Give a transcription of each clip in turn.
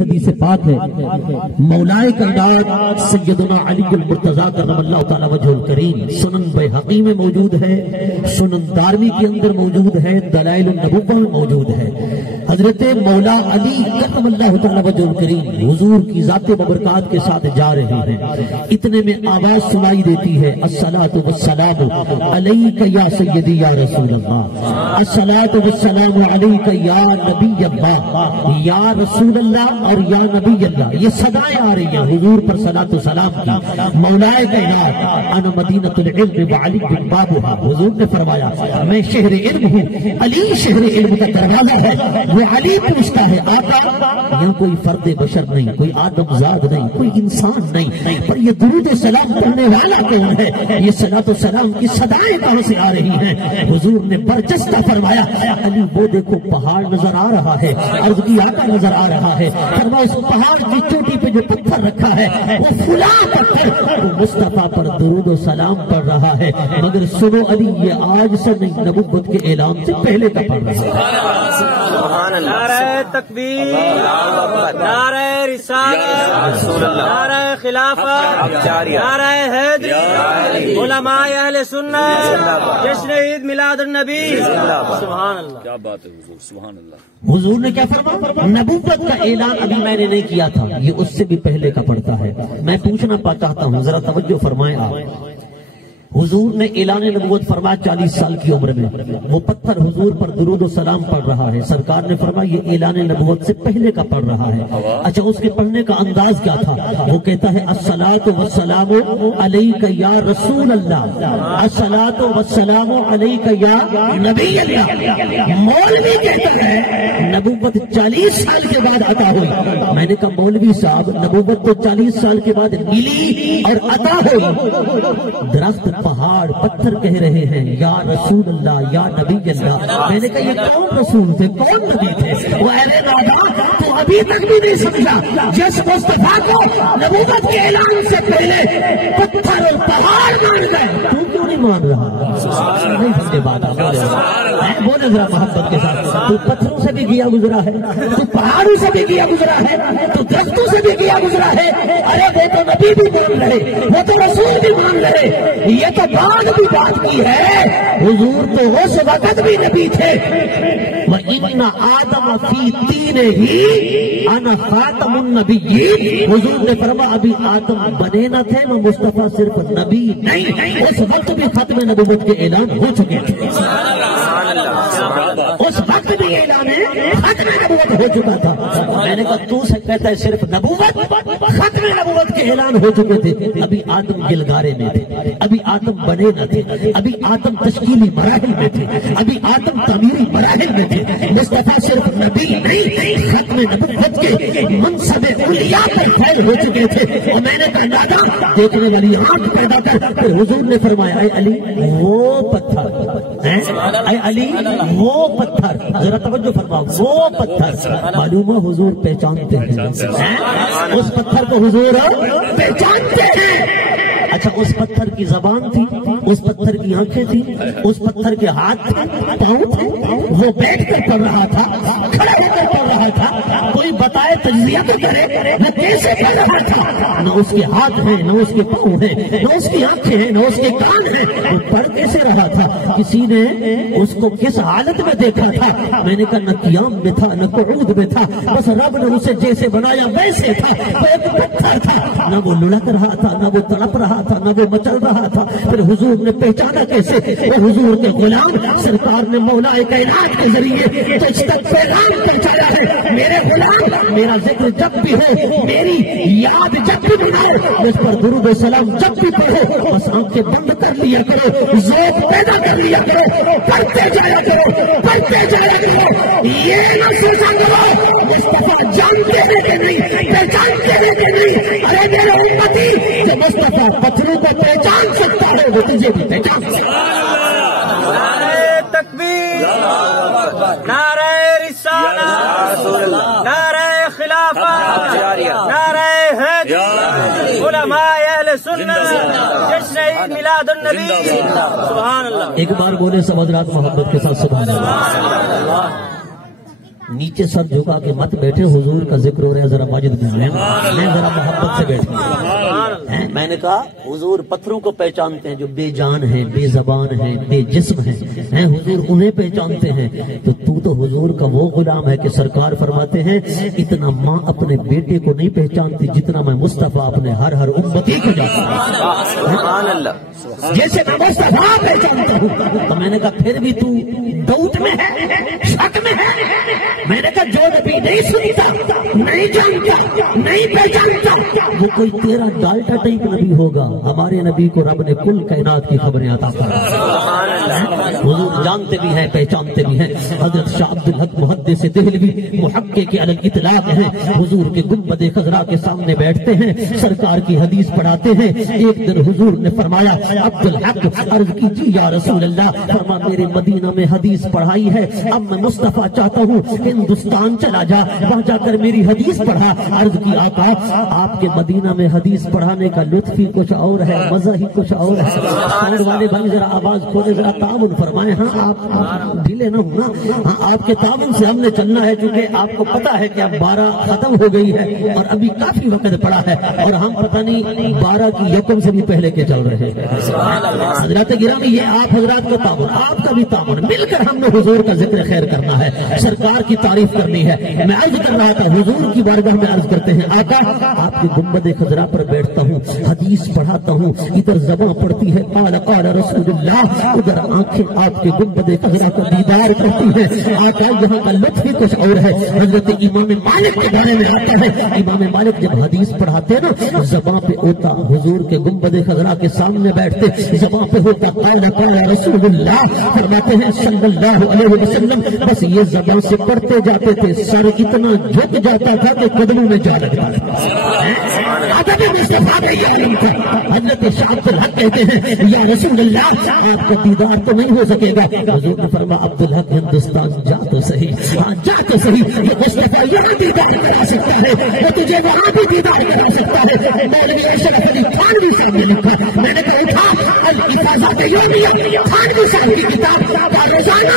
حدیث پاک ہے مولائے کائنات سیدنا علی المرتضیٰ کرم اللہ تعالی وجہ الکریم سنن بیہقی میں موجود ہے، سنن دارمی کے اندر موجود ہے، دلائل النبوہ میں موجود ہے۔ حضرت مولا علی کرم اللہ تعالی وجہ الکریم حضور کی ذات مبارکات کے ساتھ جا رہے ہیں، اتنے میں آواز سنائی دیتی ہے الصلاۃ والسلام علیک یا سیدی یا رسول اللہ، الصلاۃ والسلام علیک یا نبی اللہ، یا رسول اللہ اور یا نبی اللہ۔ یہ صدائیں آ رہی ہیں حضور پر صلاۃ و سلام کی۔ مولائے کائنات انا مدینۃ العلم وعلی بن بابھا، حضور نے فرمایا میں شہر علم ہوں، علی شہر علم کا دروازہ ہے۔ وہ علی پوچھتا ہے آقا یہاں کوئی فرد بشر نہیں، کوئی آدم زاد نہیں، کوئی انسان نہیں، پر یہ درود و سلام پڑھنے والا کون ہے؟ یہ صلاۃ و سلام کی صدائیں کہاں سے آ رہی ہیں؟ حضور نے برجستہ فرمایا علی وہ دیکھو پہاڑ نظر آ رہا ہے، عرض کی آقا نظر آ رہا ہے، فرمایا اس پہاڑ کی چوٹی پہ جو پتھر رکھا ہے وہ فلاں پتھر وہ مصطفیٰ پر درود و سلام پڑھ رہا ہے، مگر سنو علی یہ آج سے نہیں نبوت کے اعلان سے پہلے کا پڑھ رہا ہے۔ نعرہ تکبیر، نعرہ رسالت، نعرہ خلافت، نعرہ حیدری، علماء اہل سنت، جشن عید میلاد النبی۔ سبحان اللہ، کیا بات ہے حضور، سبحان اللہ۔ حضور نے کیا فرمایا؟ نبوت کا اعلان ابھی میں نے نہیں کیا تھا، یہ اس سے بھی پہلے کا پڑتا ہے۔ میں پوچھنا چاہتا ہوں، ذرا توجہ فرمائیں آپ۔ حضور نے اعلان نبوت فرمایا 40 سال کی عمر میں، وہ پتھر حضور پر درود و سلام پڑھ رہا ہے، سرکار نے فرمایا یہ اعلان نبوت سے پہلے کا پڑھ رہا ہے۔ اچھا اس کے پڑھنے کا انداز کیا تھا؟ وہ کہتا ہے الصلاۃ والسلام علیک یا رسول اللہ، الصلاۃ والسلام علیک یا نبی اللہ۔ مولوی کہتا ہے نبوت 40 سال کے بعد عطا ہوئی۔ میں نے کہا مولوی صاحب نبوت تو 40 سال کے بعد ملی اور عطا ہوئی، درخت پہاڑ پتھر کہہ رہے ہیں یا رسول اللہ یا نبی اللہ۔ میں نے کہا یہ کون رسول تھے، کون نبی تھے؟ وہ اہل نادان تو ابھی تک بھی نہیں سمجھا جس مصطفیٰ کو نبوت کے اعلان سے پہلے پتھر اور پہاڑ مان گئے، تو کیوں نہیں مان رہا؟ نہیں سمجھے بات، بولے ذرا محبت کے ساتھ۔ تو پتھروں سے بھی گیا گزرا ہے، تو پہاڑوں سے بھی گیا گزرا ہے، تو درختوں سے بھی گیا گزرا ہے۔ ارے وہ تو نبی بھی مان رہے، وہ تو رسول بھی مان رہے، یہ تو بعد بھی بات کی ہے، حضور تو اس وقت بھی نبی تھے۔ وَإِنَّ آدَمَ فِي دِينِهِ أَنَا خَاتَمُ النَّبِيِّينَ۔ حضور نے فرمایا ابھی آدم بنے نہ تھے، میں مصطفیٰ صرف نبی نہیں، اس وقت بھی ختم نبوت کے اعلان ہو چکے تھے، اس وقت بھی اعلان ختم نبوت ہو چکا تھا۔ میں نے کہا تو سے کہتا ہے صرف نبوت، ختم نبوت کے اعلان ہو چکے تھے، ابھی آدم گلگارے میں تھے، ابھی آدم بنے نہ تھے، ابھی آدم تشکیلی مراحل میں تھے، ابھی آدم تعمیری مراحل میں تھے۔ مصطفیٰ صرف نبی نہیں، ختم نبوت کے منصب اولیاء پر فیض ہو چکے تھے۔ اور میں نے کہا نادا دیکھنے والی آنکھ پیدا کر، پھر حضور نے فرمایا اے علی وہ پتھر، اے علی وہ پتھر، ذرا توجہ فرماؤ، وہ پتھر معلوم ہے حضور پہچانتے ہیں، اس پتھر کو حضور پہچانتے ہیں۔ اچھا اس پتھر کی زبان تھی، اس پتھر کی آنکھیں تھی، اس پتھر کے ہاتھ تھے، پاؤں تھے، وہ بیٹھ کر پڑھ رہا تھا، کھڑا ہو کر پڑھ رہا تھا، کوئی بتائے تجزیہ تو کرے وہ کیسے پڑھ رہا تھا؟ نہ اس کے ہاتھ ہیں، نہ اس کے پاؤں ہیں، نہ اس کی آنکھیں ہیں، نہ اس کے کان ہیں، وہ پڑھ کیسے رہا تھا؟ کسی نے اس کو کس حالت میں دیکھا تھا؟ میں نے کہا نہ قیام میں تھا نہ قعود میں تھا، بس رب نے اسے جیسے بنایا ویسے تھا، وہ ایک پتھر تھا، نہ وہ لڑک رہا تھا نہ وہ تڑپ رہا تھا نہ وہ مچل رہا تھا۔ پھر حضور نے پہچانا کیسے؟ وہ حضور کے غلام سرکار نے مولا کائنات کے ذریعے تجھ تک پیغام پہنچایا ہے، میرے غلام میرا ذکر جب بھی ہو، میری یاد جب بھی بناؤ، مجھ پر درود و سلام جب بھی پڑھو، بس آنکھیں بند کر لیا کرو، ذوق پیدا کر لیا کرو، پڑھتے جایا کرو، پڑھتے جایا کرو، یہ نہ سوچا کرو مصطفیٰ جانتے ہیں کہ نہیں، پہچانتے ہیں کہ نہیں۔ ارے میرے امتی کہ مصطفیٰ پتھروں کو پہچان سکتا ہے وہ تجھے بھی پہچان سکتا ہے۔ نعرہ تکبیر، نعرہ رسالت، نعرہ خلافت، نعرہ حیدری، علماء اہل سنت، جشن عید میلاد النبی۔ سبحان اللہ، ایک بار بولے سب حضرات محبت کے ساتھ سبحان اللہ۔ نیچے سر جھکا کے مت بیٹھے، حضور کا ذکر ہو رہا ہے، ذرا واجد میں ذرا محبت سے بیٹھے۔ میں نے کہا حضور پتھروں کو پہچانتے ہیں جو بے جان ہیں، بے زبان ہیں، بے جسم ہیں، حضور انہیں پہچانتے ہیں، تو حضور کا وہ غلام ہے کہ سرکار فرماتے ہیں اتنا ماں اپنے بیٹے کو نہیں پہچانتی جتنا میں مصطفیٰ اپنے ہر امتی کو جانتا ہوں، جیسے میں مصطفیٰ پہچانتا ہوں۔ تو میں نے کہا پھر بھی تو ڈاؤٹ میں ہے، شک میں ہے؟ میں نے کہا جو نبی نہیں سنتا، نہیں جانتا، نہیں پہچانتا، وہ کوئی تیرا ڈالٹا ٹائپ نبی ہوگا۔ ہمارے نبی کو رب نے کل کائنات کی خبریں عطا فرمائی، حضور جانتے بھی ہیں، پہچانتے بھی ہیں۔ حضرت شاہ عبد الحق محدث دہلوی محقق علی الاطلاق ہیں، حضور کے گنبد خضرا کے سامنے بیٹھتے ہیں، سرکار کی حدیث پڑھاتے ہیں۔ ایک دن حضور نے فرمایا عبد الحق عرض کیجیے یا رسول اللہ، فرما میرے مدینہ میں حدیث پڑھائی ہے، اب میں مصطفیٰ چاہتا ہوں ہندوستان چلا جا، وہاں جا کر میری حدیث پڑھا۔ عرض کی آقا آپ کے مدینہ میں حدیث پڑھانے کا لطف ہی کچھ اور ہے، مزہ ہی کچھ اور ہے۔ ساؤنڈ والے بھائی ذرا آواز کھولے، ذرا تعاون فرمائیں۔ ہاں آپ ڈھیلے نہ ہونا، ہاں آپ کے تعاون سے ہم نے چلنا ہے، کیونکہ آپ کو پتا ہے کہ اب 12 ختم ہو گئی ہے اور ابھی کافی وقت پڑا ہے، اور ہم پتہ نہیں 12 کی یکم سے بھی پہلے کے چل رہے ہیں۔ حضرات گرامی یہ آپ حضرات کا تعاون، آپ کا بھی تعاون، مل کر ہم نے حضور کا ذکر خیر کرنا ہے، سرکار کی تعریف کرنی ہے۔ میں عرض کر رہا تھا حضور کی بارگاہ میں عرض کرتے ہیں آقا آپ کے گنبد خضرا پر بیٹھتا ہوں، حدیث پڑھاتا ہوں، ادھر زبان پڑتی ہے قال قال رسول اللہ، ادھر آنکھیں آپ کے گنبد خضرا کا دیدار کرتی ہے۔ آقا یہاں کا لطف ہی کچھ اور ہے۔ حضرت امام مالک کے بارے میں آتا ہے، امام مالک جب حدیث پڑھاتے نا زبان پہ ہوتا حضور کے گنبد خضرا کے سامنے بیٹھتے، زبان پہ ہوتا قال قال رسول اللہ، فرماتے ہیں صلی اللہ علیہ وسلم، بس یہ زبان سے پڑھتے جاتے تھے، سر اتنا جھک جاتا تھا کہ قدموں میں جا لگتا تھا۔ حضرت شاہ عبد الحق کہتے ہیں یا رسول اللہ آپ کا دیدار تو نہیں ہو سکے گا۔ حضور نے فرمایا عبد الحق ہندوستان جا تو صحیح، ہاں جا تو صحیح، یہ مصطفیٰ یہاں دیدار کرا سکتا ہے، وہ تجھے وہاں بھی دیدار کرا سکتا ہے۔ مولوی اشرف علی تھانوی صاحب نے لکھا، میں نے کہا اٹھا الافاضات یومیہ تھانوی صاحب کی کتاب کا روزانہ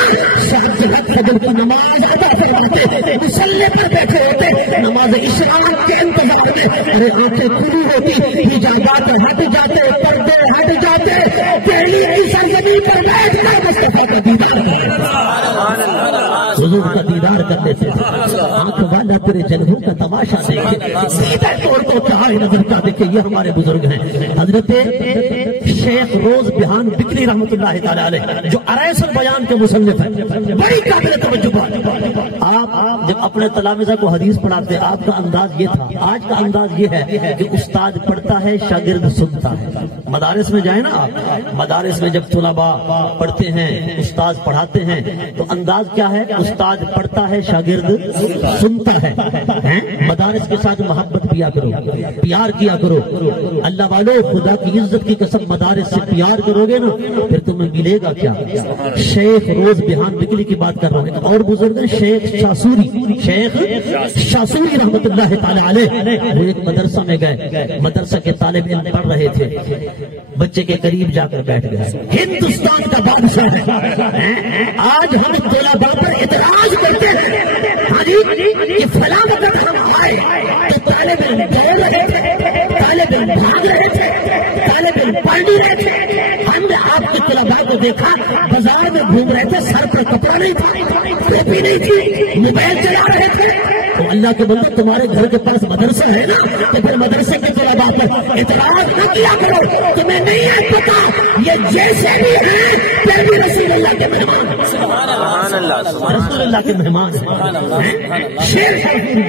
شاہ عبد الحق فجر کی نماز ادا فرماتے، مصلی پر بیٹھے ہوتے، نماز اشراق کے انتظار میں، ارے آنکھیں کھلی ہوتی، حجابات ہٹ جاتے، پردے ہٹ جاتے، دہلی کی سرزمین پر بیٹھ کر مصطفیٰ کا دیدار حضور کا دیدار کرتے تھے۔ آنکھ والا تیرے جلووں کا تماشا دیکھے، سیدھے طور کو کہاں نظر کا دیکھے، یہ ہمارے بزرگ ہیں۔ حضرت شیخ روز بہان بکری رحمۃ اللہ تعالی علیہ جو ارائس البیان کے مصنف ہیں، بڑی قابل توجہ بات۔ آپ جب اپنے تلامذہ کو حدیث پڑھاتے آپ کا انداز یہ تھا، آج کا انداز یہ ہے کہ استاد پڑھتا ہے شاگرد سنتا ہے۔ مدارس میں جائیں نا آپ، مدارس میں جب طلباء پڑھتے ہیں استاد پڑھاتے ہیں تو انداز کیا ہے، استاد پڑھتا ہے شاگرد سنتا ہے۔ مدارس کے ساتھ محبت کیا کرو، پیار کیا کرو، اللہ والو خدا کی عزت کی قسم مدارس سے پیار کرو گے نا پھر تمہیں ملے گا کیا۔ شیخ روز بہان بکلی کی بات کر رہا ہوں، اور بزرگ شیخ شاسوری، شیخ شاسوری رحمت اللہ تعالی علیہ، وہ ایک مدرسہ میں گئے، مدرسہ کے طالب علم پڑھ رہے تھے، بچے کے قریب جا کر بیٹھ گئے۔ ہندوستان کا بادشاہ ہے، آج ہم طلباء پر اعتراض کرتے ہیں، ہاں جی کہ فلاں وقت ہم آئے تو طالب علم دوڑ رہے تھے، طالب علم بھاگ رہے تھے، طالب علم پڑھ نہیں رہے تھے۔ ہم نے آپ کے طلباء کو دیکھا بازار میں گھوم رہے تھے، سر پر کپڑا نہیں تھا، ٹوپی نہیں تھی، موبائل چلا رہے تھے۔ تو اللہ کے بندے تمہارے گھر کے پاس مدرسہ ہے نا، تو پھر مدرسے کے طلباء پر اعتراض نہ کیا کرو، تمہیں نہیں ہے پتا یہ جیسے بھی ہیں پھر بھی رسول اللہ کے مہمان، رسول اللہ کے مہمان ہیں۔ شیخ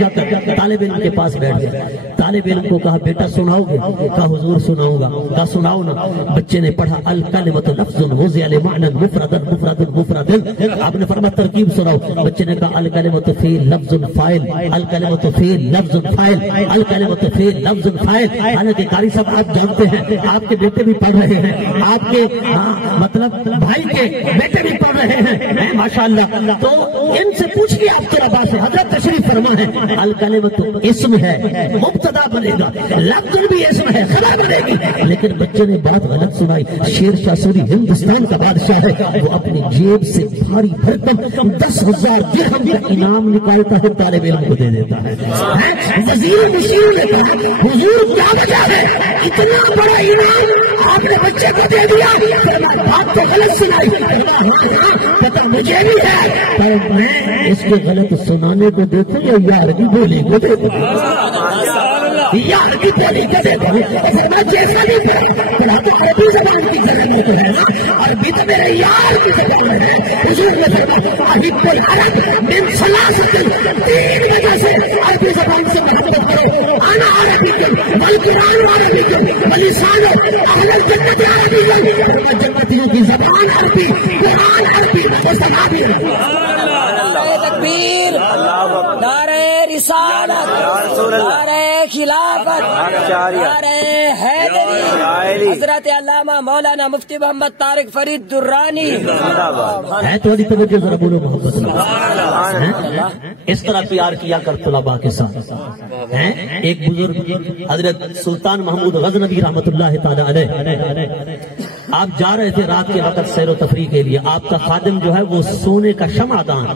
جا کر طالب علم کے پاس بیٹھ گیا، طالب علم کو کہا بیٹا سناؤ گے؟ کہا حضور سناؤں گا۔ کہا سناؤ نا۔ بچے نے پڑھا الکلمۃ لفظ وضع لمعنى مفرد مفرد مفرد، آپ نے فرمایا ترکیب سناؤ۔ بچے نے کہا الکلمۃ فعل لفظ فاعل، الکلمۃ فعل لفظ فاعل، الکلمۃ فعل لفظ فاعل۔ حالانکہ قاری صاحب آپ جانتے ہیں آپ کے بیٹے بھی پڑھ رہے ہیں، آپ کے مطلب بھائی کے بیٹے بھی پڑھ رہے ہیں ماشاءاللہ، تو ان سے پوچھئے آپ طلباء سے، حضرت تشریف فرما ہے الکلمۃ تو اسم ہے مبتدا بنے گا، لفظ بھی اسم ہے خبر بنے گی. لیکن بچے نے بات غلط سنائی. شیر شاہ سوری ہندوستان کا بادشاہ ہے، وہ اپنی جیب سے بھاری بھرکم 10,000 درہم کا انعام نکالتا ہے، طالب علم کو دے دیتا ہے. وزیر مشیر نے کہا حضور کیا وجہ ہے اتنا بڑا انعام آپ نے بچے کو دے دیا؟ بات تو غلط سنائی. پتہ مجھے بھی ہے پر میں اس کے غلط سنانے کو دیکھوں یا یار کی بولی کو دیکھوں، یار کی بولی کو دیکھوں. میں جیسا نہیں پڑھا تو عربی زبان کی زبان میں تو ہے نا، عربی تو میرے یار کی زبان میں ہے. حضور نے فرمایا احب العرب من ثلاثۃ، 3 وجہ سے عربی زبان سے محبت کرو. انا عربی والقرآن عربی ولسان اہل الجنت عربی، جنتیوں کی زبان عربی، قرآن عربی، وسلام عربی. تکبیر، نعرہ رسالت، نعرہ خلافت، نعرہ حیدری. حضرت علامہ مولانا مفتی محمد طارق فرید درانی ہے تو علی توجہ ذرا بولو محبت اللہ. اس طرح پیار کیا کر طلباء کے ساتھ. ایک بزرگ حضرت سلطان محمود غزنوی رحمت اللہ تعالی علیہ، آپ جا رہے تھے رات کے وقت سیر و تفریح کے لیے. آپ کا خادم جو ہے وہ سونے کا شمع دان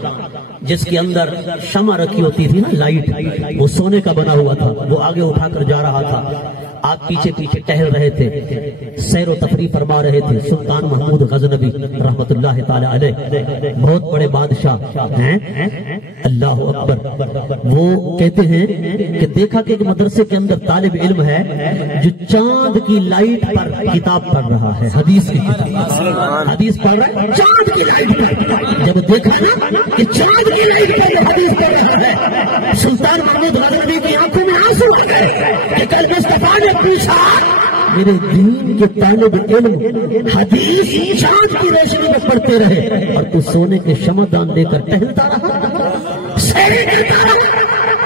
جس کے اندر شمع رکھی ہوتی تھی نا لائٹ، وہ سونے کا بنا ہوا تھا، وہ آگے اٹھا کر جا رہا تھا. آپ پیچھے پیچھے ٹہل رہے تھے، سیر و تفریح فرما رہے تھے. سلطان محمود غزنوی رحمت اللہ تعالی علیہ بہت بڑے بادشاہ ہیں، اللہ اکبر. وہ کہتے ہیں کہ دیکھا کہ ایک مدرسے کے اندر طالب علم ہے جو چاند کی لائٹ پر کتاب پڑھ رہا ہے، حدیث کی کتاب، حدیث پڑھ رہا ہے چاند کی لائٹ پر. جب دیکھا نا کہ چاند کی لائٹ پر حدیث پڑھ رہا ہے، سلطان محمود غزنوی کی آنکھوں میں آنسو آ گئے کہ کل مصطفیٰ نے پوچھا میرے دین کے طالب علم حدیث چاند کی روشنی میں پڑھتے رہے اور تو سونے کے شمعدان لے کر ٹہلتا رہا، سیر کرتا رہا.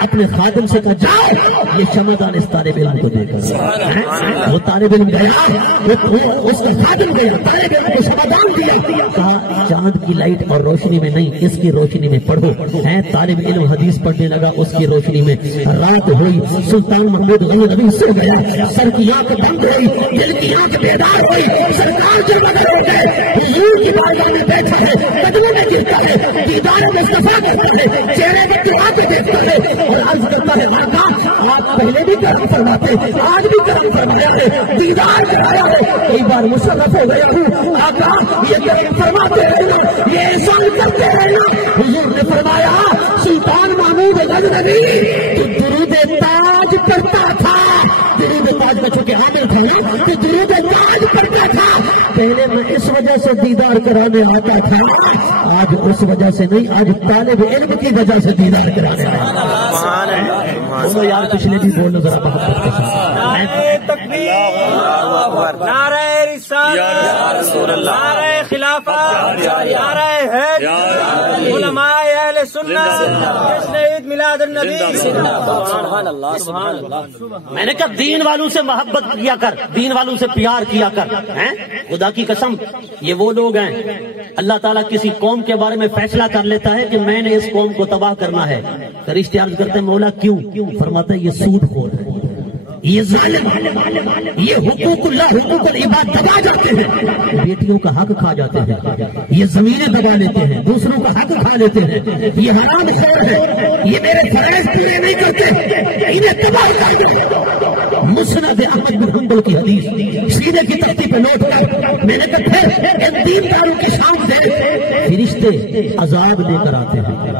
اپنے خادم سے کہا جاؤ یہ شمعدان اس طالب علم کو دے کر. وہ طالب علم گیا، اس کا خادم گیا، طالب علم کو شمعدان دیا، کہا چاند کی لائٹ اور روشنی میں نہیں، اس کی روشنی میں پڑھو. طالب علم حدیث پڑھنے لگا اس کی روشنی میں. رات ہوئی، سلطان محمود غزنوی سو گیا، سر کی آنکھ بند ہوئی، دل کی آنکھ بیدار ہوئی. سرکار جو بدل ہو گئے، حضور کی بارگاہ میں بیٹھا ہے، قدموں میں گرتا ہے، دیدار مصطفیٰ کرتا ہے، چہرے میں دعا کے دیکھتا ہے اور عرض کرتا ہے آقا آپ پہلے بھی کرم فرماتے، آج بھی کرم فرمایا ہے، دیدار کرایا ہے، کئی بار مشرف ہو گیا ہوں، آقا یہ کرم فرماتے رہنا، یہ احسان کرتے رہنا. حضور نے فرمایا سلطان محمود غزنوی تو درود تاج پڑھتا تھا، درود تاج کا چونکہ عامل تھا نا تو درود تاج پڑھتا تھا. پہلے میں اس وجہ سے دیدار کرانے آتا تھا، آج اس وجہ سے نہیں، آج طالب علم کی وجہ سے دیدار کرانے آتا. بولو یار پچھلے بھی بولو ذرا محبت کے ساتھ. نعرہ تکبیر، نعرہ رسالت، نعرہ خلافت، نعرہ حیدری، علماء اہل سنت، جشن عید میلاد النبی. سبحان اللہ، سبحان اللہ. میں نے کہا دین والوں سے محبت کیا کر، دین والوں سے پیار کیا کر. خدا کی قسم یہ وہ لوگ ہیں، اللہ تعالیٰ کسی قوم کے بارے میں فیصلہ کر لیتا ہے کہ میں نے اس قوم کو تباہ کرنا ہے. فرشتے عرض کرتے ہیں مولا کیوں؟ فرماتا ہے یہ سود خور ہے، یہ ظالم، یہ حقوق اللہ حقوق العباد دبا جاتے ہیں، بیٹیوں کا حق کھا جاتے ہیں، یہ زمینیں دبا لیتے ہیں، دوسروں کا حق کھا لیتے ہیں، یہ حرام خور ہے، یہ میرے فرائض پورے نہیں کرتے، انہیں تباہ کر دو. مسند احمد بن حنبل کی حدیث سینے کی تختی پہ نوٹ کر. میں نے کہا پھر ان دینداروں کی شام سے فرشتے عذاب لے کر آتے ہیں،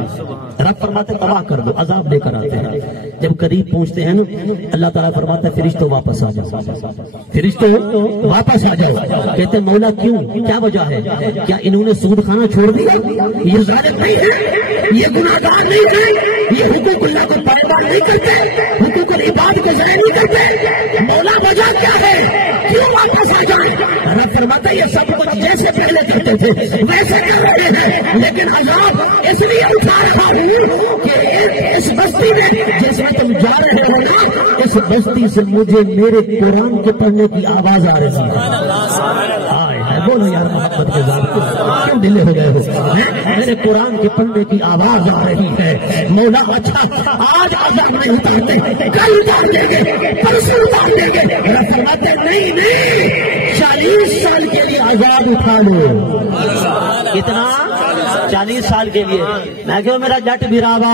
رب فرماتے تباہ کر دو، عذاب لے کر آتے ہیں. جب قریب پہنچتے ہیں نا اللہ تعالیٰ فرماتا ہے فرشتوں واپس آ جاؤ، فرشتوں واپس آ جاؤ. کہتے ہیں مولا کیوں، کیا وجہ ہے؟ کیا انہوں نے سود کھانا چھوڑ دیا؟ یہ ظالم نہیں ہے، یہ گناہ گار نہیں ہے، یہ حقوق اللہ کو پائیدار نہیں کرتے، حقوق العباد کو ضائع نہیں کرتے. مولا وجہ کیا ہے، کیوں واپس آ جائیں؟ رب فرماتا ہے یہ سب کچھ جیسے پہلے کرتے تھے ویسے کر رہے ہیں، لیکن عذاب اس لیے اٹھا رہا ہوں کہ اس بستی میں جس میں تم جا رہے ہو نا، اس بستی سے مجھے میرے قرآن کے پڑھنے کی آواز آ رہی ہے. بولو یار محبت قیامت کے ضابطے کیوں ڈھیلے ہو گئے ہو؟ میرے قرآن کے پڑھنے کی آواز آ رہی ہے، مولا اچھا آج عذاب نہیں اتارتے، کل اتار دیں گے، پرسوں اتار دیں گے، فرماتے نہیں 40 سال کے لیے عذاب اٹھا لو۔ کتنا؟ 40 سال کے لیے۔ میں کہوں میرا جٹ بھی راوا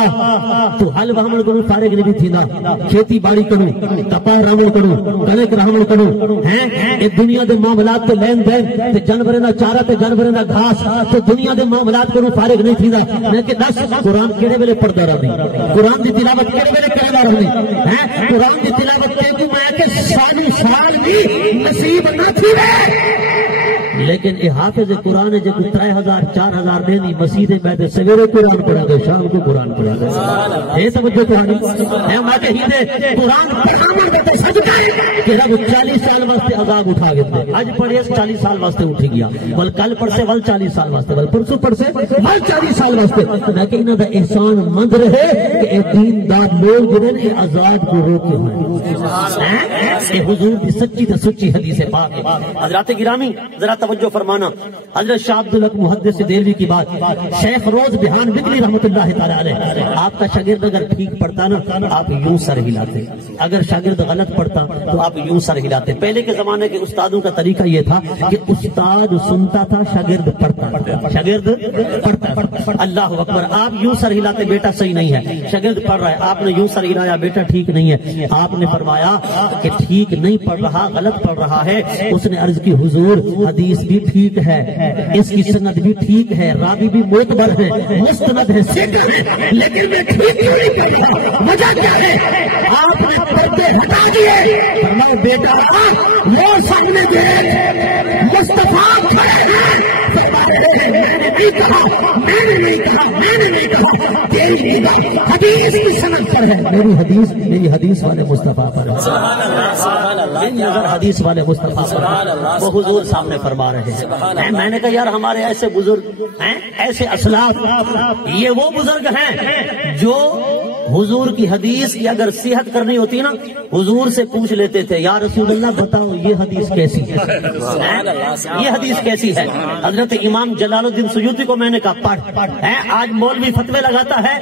تو حل بہمل کروں فارغ نہیں تھی نا، کھیتی باڑی کروں، کپاہ رامل کروں، کنک رامل کروں، ہیں دنیا دے معاملات تو لین دین تے جانوریں دا چارہ تے جانوریں دا گھاس تو دنیا دے معاملات کروں فارغ نہیں تھی نا۔ میں کہ دس قرآن کیڑے ویلے پڑھدا رہی، قرآن دی تلاوت کیڑے ویلے کردا رہی، ہیں قرآن دی تلاوت تے کو میں کہ سال بھی نصیب نہ تھی لیکن اے حافظ قرآن ہے جو 3000 4000 دینی مسجد میں سویرے قرآن پڑھا دے، شام کو قرآن پڑھا دے، یہ سمجھو قرآن ہے میں کہ ہی دے قرآن پڑھانا دے سجدہ کہ رب 40 سال واسطے عذاب اٹھا گئے، اج پڑھے 40 سال واسطے اٹھی گیا، ول کل پڑھ سے ول 40 سال واسطے، ول پرسوں پڑھ سے ول 40 سال واسطے۔ میں کہ انہاں دا احسان مند رہے کہ اے دیندار لوگ جنہاں نے عذاب کو روکے ہوئے اے حضور دی سچی تے سچی حدیث پاک ہے۔ حضرات گرامی ذرا توجہ فرمانا، حضرت شاہ عبدالحق محدث دہلوی کی بات، شیخ روز بہان بگلی رحمۃ اللہ تعالی علیہ، آپ کا شاگرد اگر ٹھیک پڑھتا نا آپ یوں سر ہلاتے، اگر شاگرد غلط پڑھتا تو آپ یوں سر ہلاتے۔ پہلے کے زمانے کے استادوں کا طریقہ یہ تھا کہ استاد سنتا تھا، شاگرد پڑھتا، شاگرد پڑھتا، اللہ اکبر، آپ یوں سر ہلاتے بیٹا صحیح نہیں ہے، شاگرد پڑھ رہا ہے، آپ نے یوں سر ہلایا بیٹا ٹھیک نہیں ہے، آپ نے فرمایا کہ ٹھیک نہیں پڑھ رہا، غلط پڑھ رہا ہے۔ اس نے عرض کی حضور حدیث بھی ٹھیک ہے، اس کی سند بھی ٹھیک ہے، راوی بھی معتبر ہے، مستند ہے، ذکر ہے، لیکن میں ٹھیک کیوں نہیں پڑھ رہا؟ وجہ کیا ہے؟ آپ نے پردے ہٹا دیے۔ فرمایا بیٹا وہ سامنے دیکھ مصطفیٰ کھڑے ہیں، میں نے نہیں کہا، میں نے نہیں کہا، میں نے نہیں کہا، تیری نگاہ حدیث کی سند پر ہے، میری حدیث والے مصطفیٰ پر ہے، میری نظر حدیث والے مصطفیٰ پر ہے، وہ حضور سامنے فرما رہے ہیں۔ میں نے کہا یار ہمارے ایسے بزرگ ہیں، ایسے اسلاف، یہ وہ بزرگ ہیں جو حضور کی حدیث کی اگر صحت کرنی ہوتی نا حضور سے پوچھ لیتے تھے یا رسول اللہ بتاؤ یہ حدیث کیسی ہے، یہ حدیث کیسی ہے۔ حضرت امام جلال الدین سیوطی کو میں نے کہا پڑھ، آج مولوی فتوے لگاتا ہے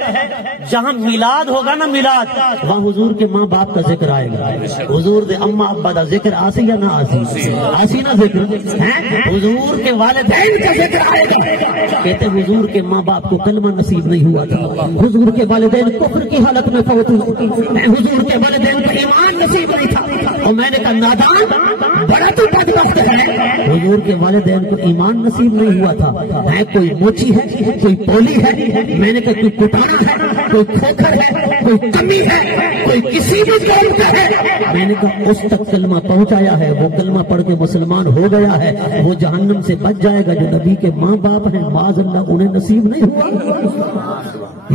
جہاں میلاد ہوگا نا میلاد وہاں حضور کے ماں باپ کا ذکر آئے گا، حضور دے اماں ابا دا ذکر آسی یا نہ آسی، آسی نہ ذکر، حضور کے والدین کا ذکر آئے گا، کہتے حضور کے ماں باپ کو کلمہ نصیب نہیں ہوا تھا، حضور کے والدین کفر کی حالت میں فوت ہوئی، حضور کے والدین کو ایمان نصیب نہیں تھا، اور میں نے کہا نادان بڑا تو بدبخت ہے، حضور کے والدین کو ایمان نصیب نہیں ہوا تھا، ہے کوئی موچی ہے، کوئی پولی ہے، میں نے کہا کوئی کٹانا ہے، کوئی کھوکھر ہے، کوئی کمی ہے، کوئی کسی بھی قوم کا ہے، میں نے کہا اس تک کلمہ پہنچایا ہے، وہ کلمہ پڑھ کے مسلمان ہو گیا ہے، وہ جہنم سے بچ جائے گا، جو نبی کے ماں باپ ہیں معاذ اللہ انہیں نصیب نہیں ہوا۔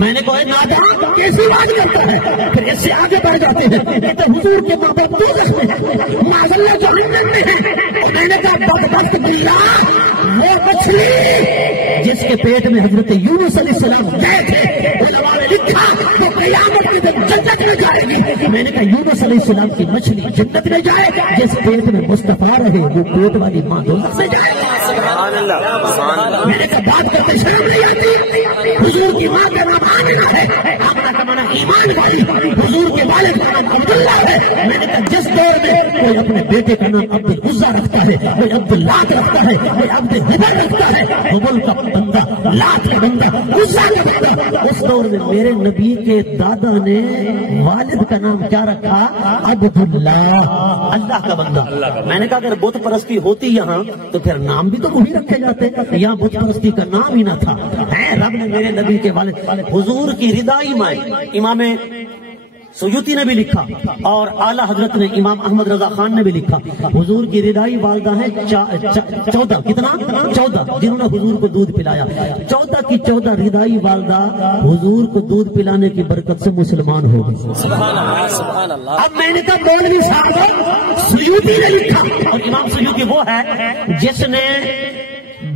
میں نے کہا نادان کیسی بات کرتا ہے، پھر اس سے آگے بڑھ جاتے ہیں کہتے حضور کے ماں باپ دوزخ میں ہیں، معاذ اللہ جہنم میں ہیں، اور میں نے کہا بدبخت باللہ وہ مچھلی جس کے پیٹ میں حضرت یونس علیہ السلام گئے تھے علماء نے لکھا وہ قیامت کے دن جنت میں جائے گی، میں نے کہا یونس علیہ السلام کی مچھلی جنت میں جائے، جس پیٹ میں مصطفیٰ رہے وہ پیٹ والی ماں دوزخ میں جائے۔ میں نے کہا بات کرتے شرم نہیں آتی، حضور کی ماں کا نام آمنہ ہے، آمنہ کا معنی ایمان والی، حضور کے والد کا نام عبداللہ ہے، میں نے کہا جس دور میں کوئی اپنے بیٹے کا نام عبد العزیٰ رکھتا ہے، کوئی عبد اللات رکھتا ہے، کوئی عبد حبل رکھتا ہے، حبل کا بندہ، لات کا بندہ، عزیٰ کا بندہ، اس دور میں میرے نبی کے دادا نے والد کا نام کیا رکھا؟ عبداللہ، اللہ کا بندہ۔ میں نے کہا اگر بت پرستی ہوتی یہاں تو پھر نام بھی تو وہی رکھے جاتے، یہاں بت پرستی کا نام ہی نہ تھا، رب نے میرے نبی کے والد حضور کی ردائی مائیں امام سیوطی نے بھی لکھا اور اعلیٰ حضرت نے امام احمد رضا خان نے بھی لکھا، حضور کی ردائی والدہ ہے 14، کتنا 14 جنہوں نے حضور کو دودھ پلایا، 14 کی 14 ردائی والدہ حضور کو دودھ پلانے کی برکت سے مسلمان ہو گئی۔ اب میں نے کہا مولوی صاحب سیوطی نے لکھا، اور امام سیوطی وہ ہے جس نے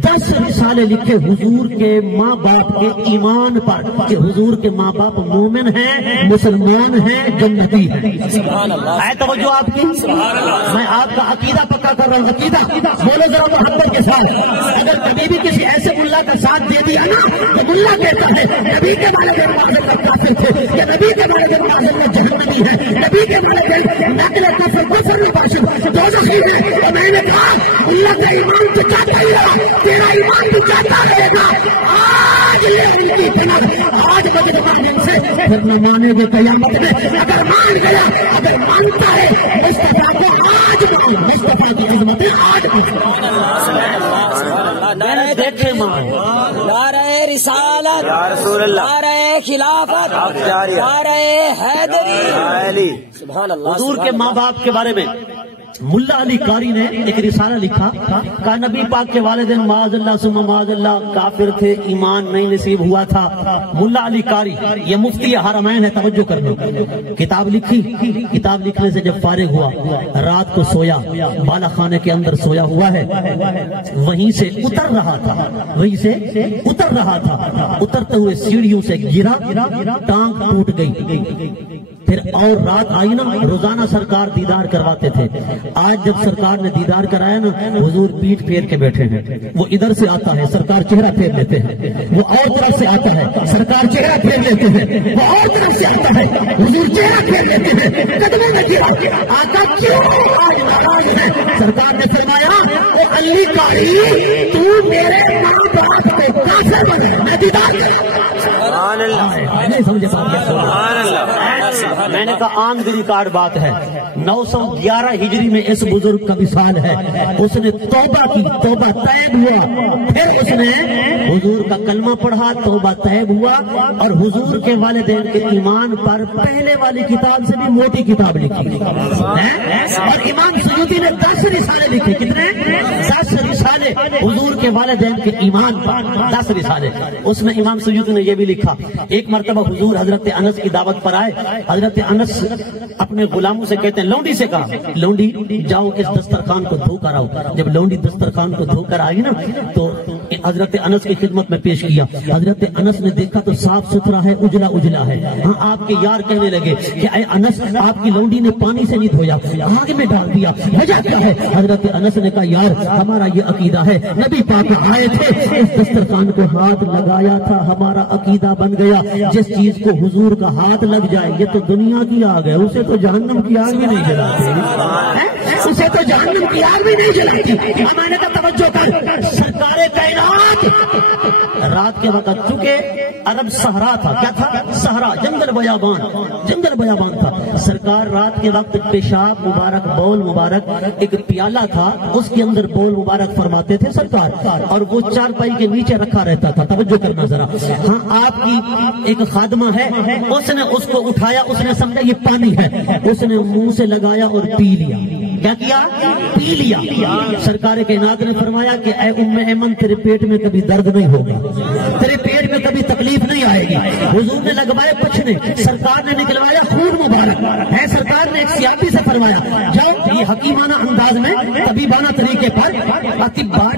10 رسالے لکھے حضور کے ماں باپ کے ایمان پر کہ حضور کے ماں باپ مومن ہیں، مسلمان ہیں، جنتی ہیں۔ ہے توجہ آپ کی؟ میں آپ کا عقیدہ پکا کر رہا ہوں، عقیدہ بولو ذرا محبت کے ساتھ۔ اگر کبھی بھی کسی ایسے ملا کا ساتھ دے دیا نا تو ملا کہتا ہے نبی کے والدین معذر پر کافر تھے، یا نبی کے والدین معذر میں جہنمی ہے، نبی کے والدین نقل کفر کفر میں باشد دوزخی ہے۔ اور میں نے کہا اللہ کا ایمان تو چاہتا ہی رہا، تیرا ایمان تو چاہتا رہے گا۔ آج لے ان کی پناہ، آج بجر مان سے پھر نہ مانے گے قیامت میں۔ اگر مان گیا، اگر مانتا ہے مصطفیٰ کو آج مان، مصطفیٰ کی خدمت آج دیکھے مان، نعرہ رسالت، نعرہ خلافت، نعرہ حیدری، سبحان اللہ۔ حضور کے ماں باپ کے بارے میں ملا علی قاری نے ایک رسالہ لکھا، کہا نبی پاک کے والدین معاذ اللہ ثم معاذ اللہ کافر تھے، ایمان نہیں نصیب ہوا تھا۔ ملا علی قاری یہ مفتی حرمین ہے، توجہ کرنا، کتاب لکھی، کتاب لکھنے سے جب فارغ ہوا رات کو سویا، بالا خانے کے اندر سویا ہوا ہے، وہیں سے اتر رہا تھا، وہیں سے اتر رہا تھا، اترتے ہوئے سیڑھیوں سے گرا، ٹانگ ٹوٹ گئی۔ پھر اور رات آئی نا، روزانہ سرکار دیدار کرواتے تھے۔ آج جب سرکار نے دیدار کرایا نا، حضور پیٹھ پھیر کے بیٹھے ہیں، وہ ادھر سے آتا ہے سرکار چہرہ پھیر لیتے ہیں، وہ اور طرف سے آتا ہے سرکار چہرہ پھیر لیتے ہیں، وہ اور طرف سے آتا ہے حضور چہرہ پھیر لیتے ہیں، قدموں میں گرا، آقا کیوں آج ناراض ہے؟ سرکار نے فرمایا اے علی قاری تو میرے ماں باپ کو کافر بنے، میں دیدار کرا۔ سبحان اللہ، نہیں سمجھے سبحان اللہ۔ میں نے کہا آن دی ریکارڈ بات ہے، 911 ہجری میں اس بزرگ کا وصال ہے، اس نے توبہ کی، توبہ طیب ہوا، پھر اس نے حضور کا کلمہ پڑھا، توبہ طیب ہوا، اور حضور کے والدین کے ایمان پر پہلے والی کتاب سے بھی موٹی کتاب لکھی، اور امام سیوطی نے 10 رسالے لکھے۔ کتنے؟ 10 رسالے حضور کے والدین کے ایمان پر، 10 رسالے۔ اس میں امام سیوطی نے یہ بھی لکھا، ایک مرتبہ حضور حضرت انس کی دعوت پر آئے، حضرت انس اپنے غلاموں سے کہتے ہیں، لونڈی سے کہا لونڈی جاؤ اس دسترخوان کو دھو کر آؤ۔ جب لونڈی دسترخوان کو دھو کر آئی نا تو حضرت انس کی خدمت میں پیش کیا۔ حضرت انس نے دیکھا تو صاف ستھرا ہے، اجلا اجلا ہے۔ ہاں آپ کے یار کہنے لگے کہ اے انس آپ کی لونڈی نے پانی سے نہیں دھویا، آگ میں ڈال دیا، وجہ کیا ہے؟ حضرت انس نے کہا یار ہمارا یہ عقیدہ ہے، نبی پاک آئے تھے اس دسترخوان کو ہاتھ لگایا تھا، ہمارا عقیدہ بن گیا جس چیز کو حضور کا ہاتھ لگ جائے یہ تو دنیا کی آگ ہے، اسے تو جہنم کی آگ بھی نہیں جلاتی، اسے تو جہنم کی آگ بھی نہیں جلاتی۔ میں نے کہا توجہ کر، سرکار کائنات رات کے وقت، چونکہ عرب صحرا تھا، کیا تھا؟ صحرا، جنگل بیابان، جنگل بیابان تھا۔ سرکار رات کے وقت پیشاب مبارک، بول مبارک، ایک پیالہ تھا اس کے اندر بول مبارک فرماتے تھے سرکار، اور وہ چارپائی کے نیچے رکھا رہتا تھا۔ توجہ کرنا ذرا، ہاں آپ کی ایک خادمہ ہے، اس نے اس کو اٹھایا، اس نے سمجھا یہ پانی ہے، اس نے منہ سے لگایا اور پی لیا۔ کیا کیا؟ پی لیا۔ سرکار کائنات نے فرمایا کہ اے ام ایمن تیرے پیٹ میں کبھی درد نہیں ہوگا، تیرے پیٹ میں کبھی تکلیف نہیں آئے گی۔ حضور نے لگوائے پچھنے، سرکار نے نکلوایا خون مبارک ہے، سرکار نے ایک سیاپی سے فرمایا جب یہ حکیمانہ انداز میں طبیبانہ طریقے پر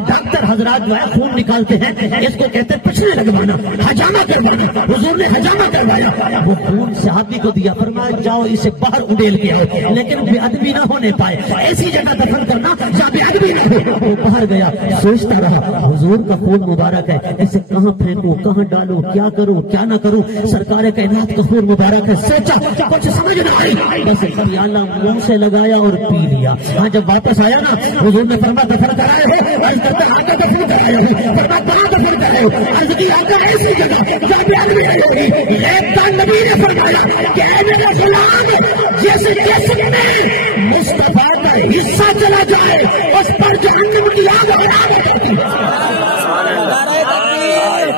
ڈاکٹر حضرات جو ہے خون نکالتے ہیں، اس کو کہتے ہیں پچھنے لگوانا، حجامہ کروانا۔ حضور نے حجامہ کروایا، وہ خون صحابی کو دیا، فرمایا جاؤ اسے باہر اڈیل کے آؤ، لیکن بے ادبی نہ ہونے پائے، ایسی جگہ دفن کرنا جہاں بے ادبی نہ ہو۔ وہ باہر گیا، سوچتا رہا حضور کا خون مبارک ہے، اسے کہاں پھینکوں، کہاں ڈالوں، کیا کروں کیا نہ کروں، سرکار کائنات کا خون مبارک ہے۔ سوچا، کچھ سمجھ نہ آئی، بس پیالہ منہ سے لگایا اور پی لیا۔ ہاں جب واپس آیا نا حضور نے فرمایا دفن کرائے ہو؟ عرض کرتا آقا دفن کرائے ہو۔ فرمایا کہاں دفن کرائے ہو؟ عرض کی آقا ایسی جگہ جہاں بے ادبی نہیں ہوگی۔ غیب کا نبی نے فرمایا کہ اے میرے غلام، جس جسم میں مصطفیٰ کا حصہ چلا جائے اس پر جہنم کی آگ حرام ہو جاتی ہے۔ نعرہ تکبیر،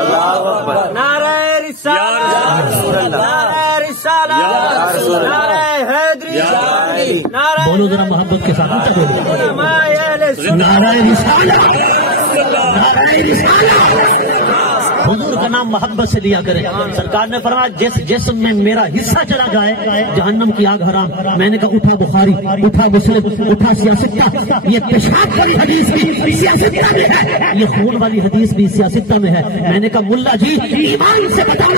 اللہ اکبر، نعرہ رسالت، نعرہ رسالت، نعرہ حیدری، نعرہ بولو ذرا محبت کے ساتھ بولو، علماء اہل سنت، نعرہ رسالت، نعرہ رسالت۔ حضور کا نام محبت سے لیا کریں. سرکار نے فرمایا جس جسم میں میرا حصہ چلا جائے جہنم کی آگ حرام. میں نے کہا اٹھا بخاری, اٹھا مسلم, اٹھا سیاستہ. یہ پیشاب والی حدیث بھی سیاستہ میں ہے, یہ خون والی حدیث بھی سیاستہ میں ہے. میں نے کہا ملا جی ایمان سے بتاؤ,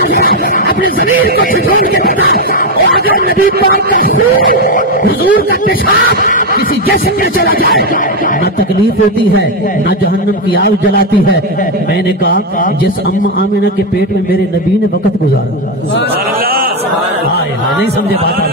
اپنے ضمیر کو چھوڑ کے بتا, اور اگر نبی پاک کا خون حضور کا پیشاب کسی جسم میں چلا جائے نہ تکلیف ہوتی ہے نہ جہنم کی آگ جلاتی ہے. میں نے کہا جس اماں آمنہ کے پیٹ میں میرے نبی نے وقت گزارا. نہیں سمجھے بات ہے.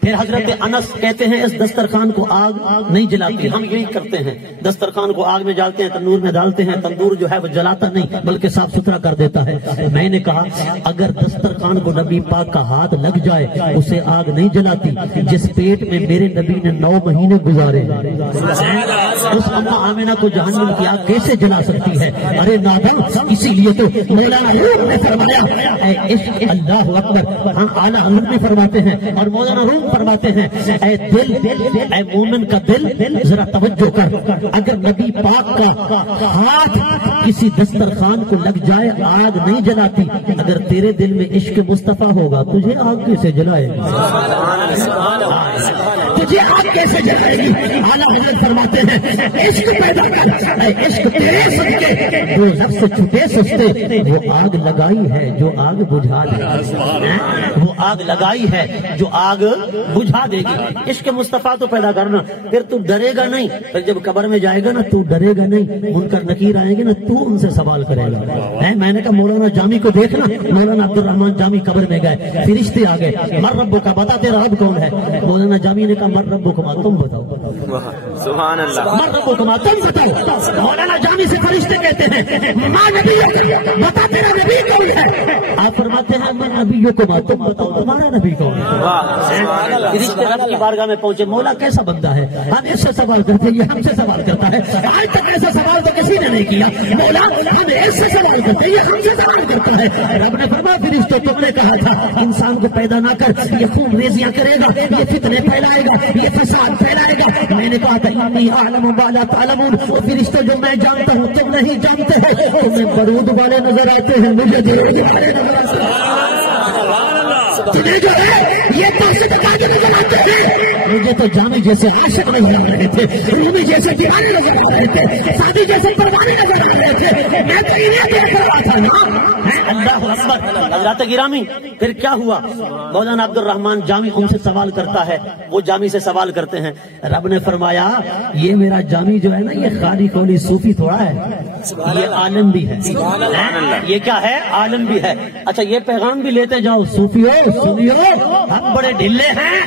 پھر حضرت انس کہتے ہیں اس دسترخوان کو آگ نہیں جلاتی, ہم یہی کرتے ہیں, دسترخوان کو آگ میں ڈالتے ہیں, تندور میں ڈالتے ہیں, تندور جو ہے وہ جلاتا نہیں بلکہ صاف ستھرا کر دیتا ہے. میں نے کہا اگر دسترخوان کو نبی پاک کا ہاتھ لگ جائے اسے آگ نہیں جلاتی. جس پیٹ میں میرے نبی نے 9 مہینے گزارے اس اماں آمنہ کو جہنم کی آگ کیسے جلا سکتی ہے؟ ارے نادان, اسی لیے تو مولانا روم نے فرمایا اے عشق اللہ اکبر. ہاں اعلیٰ حضرت بھی فرماتے ہیں اور مولانا روم فرماتے ہیں اے دل, اے مومن کا دل ذرا توجہ کر, اگر نبی پاک کا ہاتھ کسی دسترخوان کو لگ جائے آگ نہیں جلاتی. اگر تیرے دل میں عشق مصطفیٰ ہوگا تجھے آگ کیسے جلائے گی؟ تجھے آگ کیسے جلائے گی؟ اعلیٰ حضرت فرماتے ہیں عشق پیدا کر, اے عشق تیرے صدقے جو لفظ سے چھٹے سستے. وہ آگ لگائی ہے جو آگ بجھا دے گی, وہ آگ لگائی ہے جو آگ بجھا دے گی. عشق مصطفیٰ تو پیدا کرنا, پھر تو ڈرے گا نہیں. پھر جب قبر میں جائے گا نا تو ڈرے گا نہیں, منکر نکیر آئیں گے نا تو ان سے سوال کرے گا. میں نے کہا مولانا جامی کو دیکھنا, مولانا عبد الرحمان جامی قبر میں گئے, فرشتے آ گئے, مر ربو کا بتا تیرا رب کون ہے؟ مولانا جامی نے کہا مر ربو کما تم بتاؤ. سبحان اللہ. مر ربو کما تم بتاؤ. مولانا جامی سے فرشتے کہتے ہیں ماں نبی بتا تیرا نبی کون ہے؟ آپ فرماتے ہیں میں نبیوں کو بات تم بتاؤ تمہارا نبی کون ہے؟ فرشتے رب کی بارگاہ میں پہنچے, مولا کیسا بندہ ہے, ہم اس سے سوال کرتے ہیں یہ ہم سے سوال کرتا ہے. آج تک ایسا سوال تو کسی نے نہیں کیا. مولا ہم اس سے سوال کرتے ہیں یہ ہم سے سوال کرتا ہے. رب نے فرمایا فرشتوں تم نے کہا تھا انسان کو پیدا نہ کر, یہ خون ریزیاں کرے گا, یہ فتنے پھیلائے گا, یہ فساد پھیلائے گا. میں نے کہا تھا انی اعلم ما لا تعلمون, فرشتے جو میں جانتا ہوں تم نہیں جانتے ہیں. تمہیں برود والے نظر آتے ہیں, مجھے درود والے نظر آتے ہیں. تمہیں جو ہے یہ طاقت کے نظر آتے ہیں, مجھے تو جامی جیسے عاشق نظر آ رہے تھے, رومی جیسے دیوانے نظر آ رہے تھے, سادی جیسے پروانی نظر آ رہے تھے. میں تو انہیں دیکھ رہا تھا نا. اللہ اکبر. حضرات گرامی پھر کیا ہوا؟ مولانا عبد الرحمان جامی ان سے سوال کرتا ہے, وہ جامی سے سوال کرتے ہیں. رب نے فرمایا یہ میرا جامی جو ہے نا یہ خالی کولی صوفی تھوڑا ہے, یہ عالم بھی ہے. یہ کیا ہے؟ عالم بھی ہے. اچھا یہ پیغام بھی لیتے جاؤ صوفیو سنیو, ہم بڑے ڈھلے ہیں,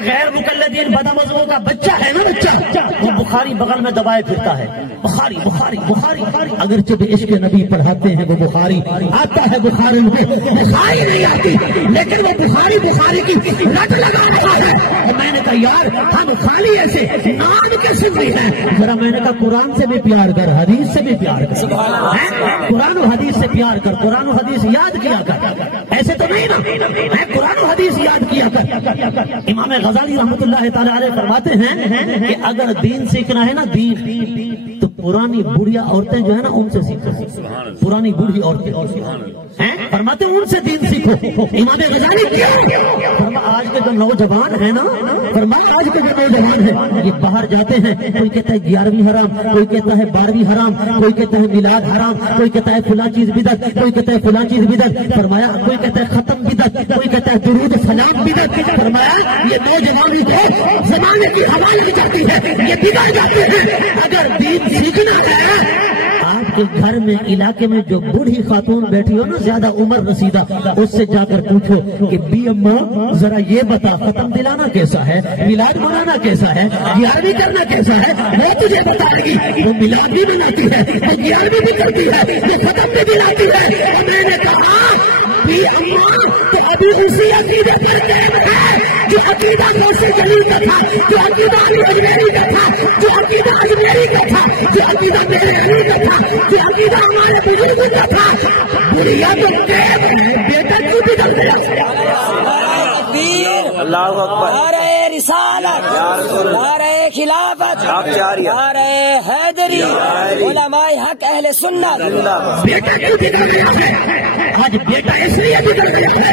غیر مقلدین بدمزوں کا بچہ ہے نا بچہ, وہ بخاری بغل میں دبائے پھرتا ہے. بخاری بخاری بخاری, اگرچہ بھی عشق نبی پڑھاتے ہیں وہ بخاری آتا ہے, بخاری بخاری نہیں آتی, لیکن وہ بخاری کی لت لگا رہا ہے. میں نے کہا یار ہم خالی ایسے نام کے سنی ہیں, ذرا میں نے کہا قرآن سے بھی پیار کر, حدیث سے بھی پیار کر, قرآن و حدیث سے پیار کر, قرآن و حدیث یاد کیا کر. ایسے تو نہیں نا, میں قرآن و حدیث یاد کیا کر. امام غزالی رحمۃ اللہ تعالی علیہ فرماتے ہیں کہ اگر دین سیکھنا ہے نا دین, تو پرانی بڑھیا عورتیں جو ہے نا ان سے سیکھو. پرانی بوڑھی عورتیں فرماتے ان سے دین سیکھو. امام غزالی کیا آج کے جو نوجوان ہیں نا, فرمایا آج کے جو نوجوان ہیں یہ باہر جاتے ہیں, کوئی کہتا ہے 11ویں حرام, کوئی کہتا ہے 12ویں حرام, کوئی کہتا ہے میلاد حرام, کوئی کہتا ہے فلاں چیز بدعت, کوئی کہتا ہے فلاں چیز بدعت. فرمایا کوئی کہتا ہے ختم بدعت, کوئی کہتا ہے درود سلام بدعت. فرمایا یہ نوجوانی کو زمانے کی ہوا لگ جاتی ہے, یہ بگڑ جاتے ہیں. اگر دین سیکھنا ہے, آپ کے گھر میں علاقے میں جو بوڑھی خاتون بیٹھی ہو نا زیادہ عمر رسیدہ, اس سے جا کر پوچھو کہ بی اماں ذرا یہ بتا ختم دلانا کیسا ہے, میلاد منانا کیسا ہے, 11ویں کرنا کیسا ہے, وہ تجھے بتائے گی. وہ میلاد بھی مناتی ہے, وہ 11ویں بھی کرتی ہے, وہ ختم بھی دلاتی ہے. اور میں نے کہا بی اماں تو ابھی اسی عقیدے پر قائم ہے جو عقیدہ غوث جلیل کا تھا, جو عقیدہ علی اجمیری کا تھا, جو عقیدہ اجمیری کا تھا, جو عقیدہ میرے علی کا تھا, جو عقیدہ ہمارے بزرگ کا تھا. بڑھیا تو قید ہے, بیٹا کیوں بدل گیا؟ اللہ اکبر. رسالت نعرہ خلافت نعرہ حیدری علماء حق اہل سنت. بیٹا کیوں بگڑ گیا ہے؟ آج بیٹا اس لیے بگڑ گیا ہے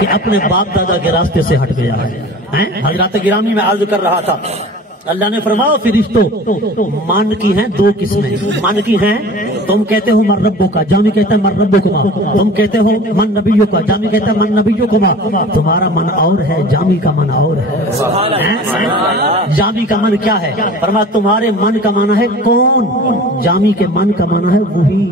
کہ اپنے باپ دادا کے راستے سے ہٹ گیا ہے. حضرات گرامی میں عرض کر رہا تھا، اللہ نے فرمایا فرشتوں من کی ہیں دو قسمیں. من کی ہیں، تم کہتے ہو من ربو کا، جامی کہتا ہے من ربو کما. تم کہتے ہو من نبیوں کا، جامی کہتا ہے من نبیوں کما. تمہارا من اور ہے، جامی کا من اور ہے. جامی کا من کیا ہے؟ فرمایا تمہارے من کا معنی ہے کون، جامی کے من کا معنی ہے وہی.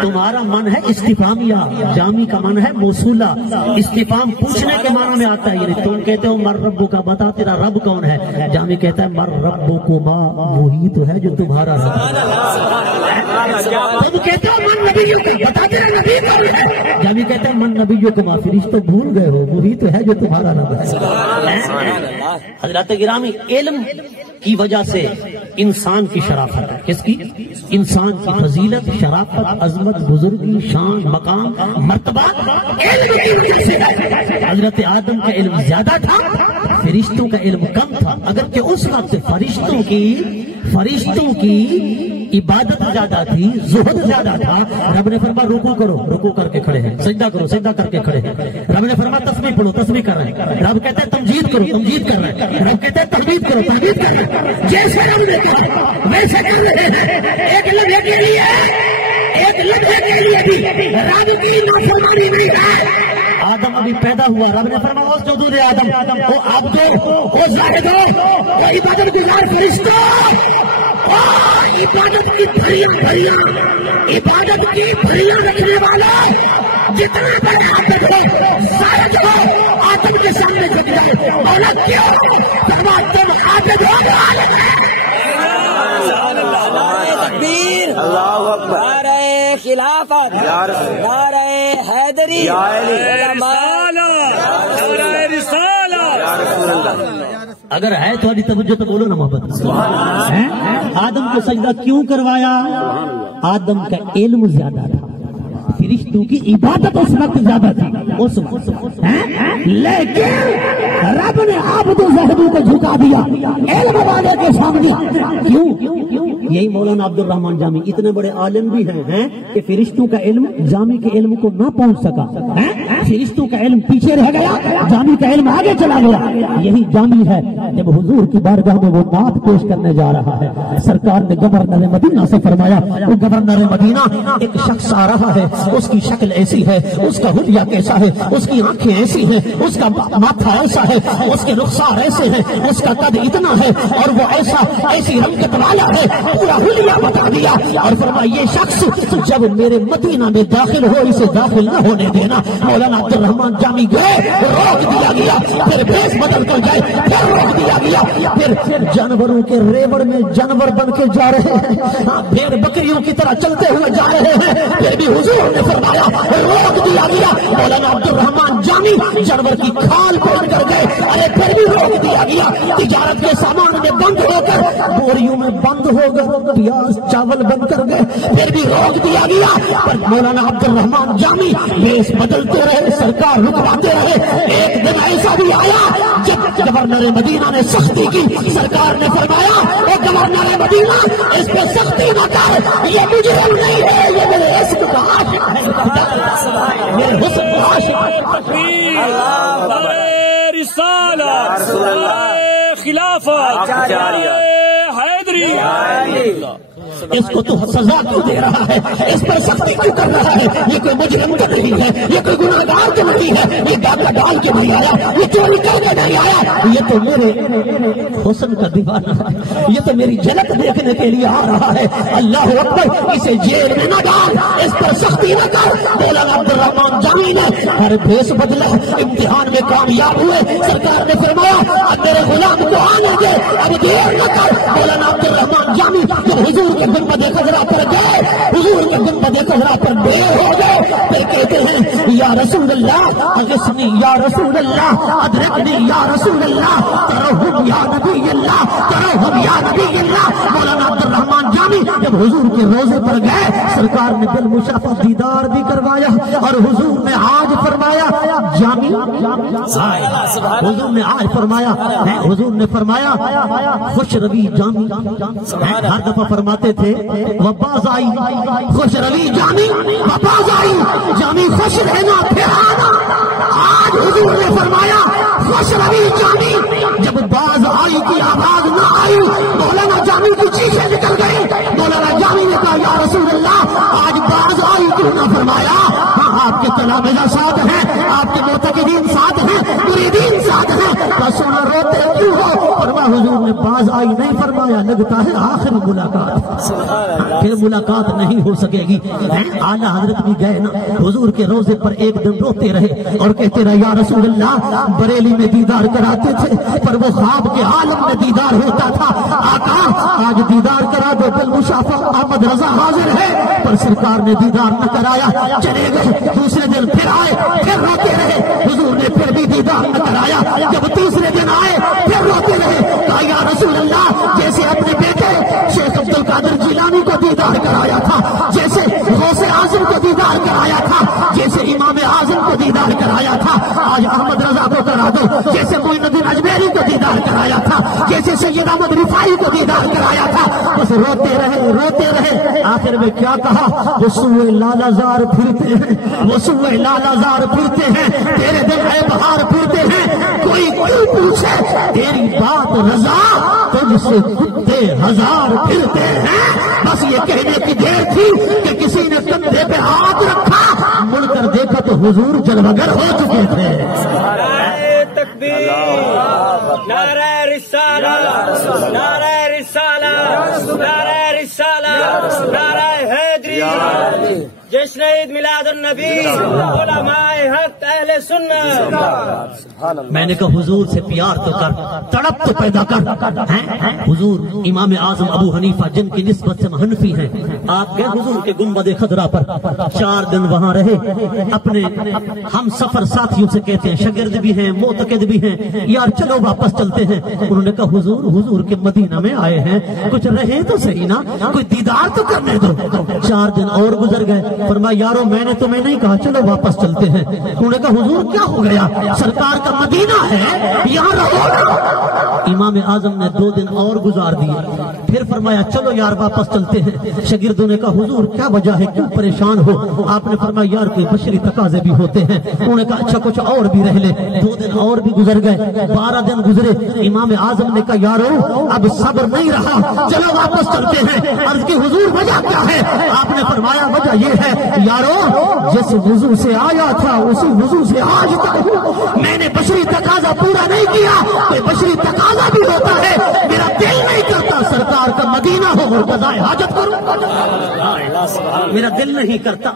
تمہارا من ہے استفہامیہ، جامی کا من ہے موصولہ. استفہام پوچھنے کے معنی میں آتا ہے. یعنی تم کہتے ہو من ربو کا، بتا تیرا رب کون ہے. جامی کہتا ہے من ربکما، وہی تو ہے جو تمہارا رب. تم کہتے ہو من نبیوں کا، بتا تیرا نبی کون ہے. جامی کہتا ہے من نبیوں کما، فرشتوں بھول گئے ہو، وہی تو ہے جو تمہارا رب ہے. حضرات گرامی، علم کی وجہ سے انسان کی شرافت ہے. کس کی؟ انسان کی فضیلت، شرافت، عظمت، بزرگی، شان، مقام، مرتبہ علم کی وجہ سے ہے. حضرت آدم کا علم زیادہ تھا، فرشتوں کا علم کم تھا. اگرچہ اس وقت فرشتوں کی عبادت زیادہ تھی، زہد زیادہ تھا. رب نے فرمایا رکوع کرو، رکوع کر کے کھڑے ہیں. سجدہ کرو، سجدہ کر کے کھڑے ہیں. رب نے فرمایا تسبیح پڑھو، تسبیح کر رہے ہیں. رب کہتے ہیں تمجید کرو، تمجید کر رہے ہیں. رب کہتے ہیں تحمید کرو، تحمید کر رہے ہیں. جیسے رب نے کہا ویسے کر رہے ہیں. ایک لمحے کے لیے بھی رب کی نافرمانی نہیں ہے. آدم ابھی پیدا ہوا، رب نے فرمایا اسجدوا لآدم، وہ عبدو، وہ زاہدو، وہ عبادت گزار فرشتوں، عبادت کی بھریاں رکھنے والا جتنا بڑے عابد ہو، زاہد ہو، آدم کے سامنے جھک جائے. مولا کیوں؟ فرمایا تم عابد ہو، عالم ہے. اللہ اکبر. نعرہ خلافت نعرہ حیدری اگر ہے تھوڑی توجہ تو بولو نا محبت. آدم کو سجدہ کیوں کروایا؟ آدم کا علم زیادہ تھا، فرشتوں کی عبادت اس وقت زیادہ تھی اس وقت. لیکن رب نے عبد و زہدو کو جھکا دیا علم والے کے سامنے. کیوں؟ یہی مولانا عبد الرحمان جامی اتنے بڑے عالم بھی ہیں کہ فرشتوں کا علم جامی کے علم کو نہ پہنچ سکا. فرشتوں کا علم پیچھے رہ گیا، جامی کا علم آگے چلا گیا. یہی جامی ہے جب حضور کی بارگاہ میں وہ نعت پیش کرنے جا رہا ہے، سرکار نے گورنر مدینہ سے فرمایا، وہ گورنر مدینہ ایک شخص آ رہا ہے، اس کی شکل ایسی ہے، اس کا حلیہ کیسا ہے، اس کی آنکھیں ایسی ہیں، اس کا ماتھا ایسا ہے، اس کے رخسار ایسے ہیں، اس کا قد اتنا ہے، اور وہ ایسی رنگت والا ہے. پورا حلیہ بتا دیا اور فرمایا یہ شخص جب میرے مدینہ میں داخل ہو اسے داخل نہ ہونے دینا. مولانا عبد الرحمان جامی گئے، روک دیا گیا. پھر بھیس بدل کر گئے، پھر روک دیا گیا. پھر جانوروں کے ریوڑ میں جانور بن کے جا رہے ہیں، بھیڑ بکریوں کی طرح چلتے ہوئے جا رہے ہیں. پھر بھی حضور نے فرمایا روک دیا گیا. مولانا عبد الرحمان جامی جانور کی کھال پہن کر گئے، ارے پھر بھی روک دیا گیا. تجارت کے سامان میں بند ہو کر بوریوں میں بند ہو گئے، پیاز چاول بند کر گئے، پھر بھی روک دیا گیا. پر مولانا عبد الرحمان جامی بیس بدلتے رہے، سرکار رکواتے رہے. ایک دن ایسا بھی آیا جب گورنر مدینہ نے سختی کی، سرکار نے فرمایا وہ گورنر مدینہ اس پہ سختی نہ کر، یہ مجرم نہیں ہے، یہ میرے عشق کا عاشق ہے، میرے حسن کا عاشق ہے. رسالت خلافت حیدری. اس کو تو سزا کیوں دے رہا ہے، اس پر سختی کیوں کر رہا ہے؟ یہ کوئی مجرم کا نہیں ہے، یہ کوئی گناہگار کا نہیں ہے، یہ ڈاکہ ڈال کے نہیں آیا، یہ چوری کر کے نہیں آیا، یہ تو میرے حسن کا دیوانہ ہے، یہ تو میری جھلک دیکھنے کے لیے آ رہا ہے. اللہ اکبر. اسے جیل میں نہ ڈال، اس پر سختی نہ کر. مولانا عبد الرحمان جامی نے ہر بھیس بدلا، امتحان میں کامیاب ہوئے. سرکار نے فرمایا اب میرے غلام کو آنے دے، اب دیر نہ کر. مولانا عبد الرحمان جامی جب حضور کے گنبد خضرا پر گئے، حضور کے گنبد خضرا پر ڈھیر ہو گئے، پھر کہتے ہیں یا رسول اللہ اغثنی یا رسول اللہ ادرکنی یا رسول اللہ ترحم یا نبی اللہ ترحم یا نبی اللہ۔ مولانا عبد الرحمان جامی جب حضور کے روزے پر گئے، سرکار نے بالمشافہ دیدار بھی کروایا، اور حضور نے آج فرمایا جامی حضور نے آج فرمایا، حضور نے فرمایا خوش روی جامی، ہر دفعہ فرماتے تھے وباز آئی خوش روی جامی، وباز آئی جامی خوش رہنا پھر آنا۔ آج حضور نے فرمایا خوش روی جامی، جب باز آئی کی آواز نہ آئی، مولانا جامی کی چیخیں نکل گئی۔ مولانا جامی نے کہا یا رسول اللہ آج باز آئی کیوں نہ فرمایا؟ ہاں آپ کے تلامذہ ساتھ ہیں، آپ کے معتقدین ساتھ ہیں، مریدین ساتھ ہیں، تو سونا روتے کیوں ہو؟ فرمایا حضور نے باز آئی نہیں فرمایا، لگتا ہے آخری ملاقات، پھر ملاقات نہیں ہو سکے گی۔ اعلیٰ حضرت بھی گئے نا حضور کے روزے پر، ایک دن روتے رہے اور کہتے رہے یا رسول اللہ بریلی میں دیدار کراتے تھے پر وہ خواب کے عالم میں دیدار ہوتا تھا، آقا آج دیدار کرا دو۔ بالمشافہ احمد رضا حاضر ہے پر سرکار نے دیدار نہ کرایا، چلے گئے۔ دوسرے دن پھر آئے، پھر روتے رہے، حضور نے پھر بھی دیدار نہ کرایا۔ جب تیسرے دن آئے پھر روتے رہے، کہا یا رسول اللہ جیسے اپنے بیٹے شیخ عبد القادر جیلانی کو دیدار کرایا تھا، جیسے غوث اعظم کو دیدار کرایا تھا، جیسے امام اعظم کو دیدار کرایا تھا، آج احمد رضا کو کرا دو، جیسے معین الدین اجمیری کو دیدار کرایا تھا، جیسے سید احمد رفاعی کو دیدار کرایا تھا۔ بس روتے رہے روتے رہے، آخر میں کیا کہا؟ وہ سوئے لالا زار پھرتے ہیں، وہ سوئے لالا زار پھرتے ہیں، تیرے دل اے بہار پھرتے ہیں، کوئی کیوں پوچھے تیری بات رضا تجھ سے کتے ہزار پھرتے ہیں۔ بس یہ کہنے کی دیر تھی کہ کسی نے کندھے پہ ہاتھ رکھا، مڑ کر دیکھا تو حضور جلوگر ہو چکے تھے۔ تکبیر، نعرہ رسالہ، نعرہ رسالہ، نعرہ رسالہ، نعرہ حیدری، جشن عید میلاد النبی، علماء حق اہل سنت۔ میں نے کہا حضور سے پیار تو کر، تڑپ تو پیدا کر۔ حضور امام اعظم ابو حنیفہ جن کی نسبت سے حنفی ہیں، آپ گئے حضور کے گنبد خضرا پر، 4 دن وہاں رہے، اپنے ہم سفر ساتھیوں سے کہتے ہیں، شاگرد بھی ہیں معتقد بھی ہیں، یار چلو واپس چلتے ہیں۔ انہوں نے کہا حضور کے مدینہ میں آئے ہیں، کچھ رہے تو صحیح نا، کوئی دیدار تو کرنے دو۔ 4 دن اور گزر گئے، فرمایا یارو میں نے تمہیں نہیں کہا چلو واپس چلتے ہیں۔ انہوں نے کہا حضور کیا ہو گیا، سرکار کا مدینہ ہے یہاں رہو۔ امام اعظم نے 2 دن اور گزار دیے، پھر فرمایا چلو یار واپس چلتے ہیں۔ شاگردوں نے کہا حضور کیا وجہ ہے، کیوں پریشان ہو؟ آپ نے فرمایا یار کوئی بشری تقاضے بھی ہوتے ہیں۔ انہوں نے کہا اچھا کچھ اور بھی رہ لے۔ 2 دن اور بھی گزر گئے، 12 دن گزرے۔ امام اعظم نے کہا یارو اب صبر نہیں رہا، چلو واپس چلتے ہیں۔ عرض کی حضور وجہ کیا ہے؟ آپ نے فرمایا وجہ یہ ہے یارو جس وضو سے آیا تھا اسی وضو سے آج تک ہوں، میں نے بشری تقاضا پورا نہیں کیا، کوئی بشری تقاضا بھی ہوتا ہے، میرا دل نہیں کرتا سرکار کا مدینہ ہو اور قضائے حاجت کروں، میرا دل نہیں کرتا،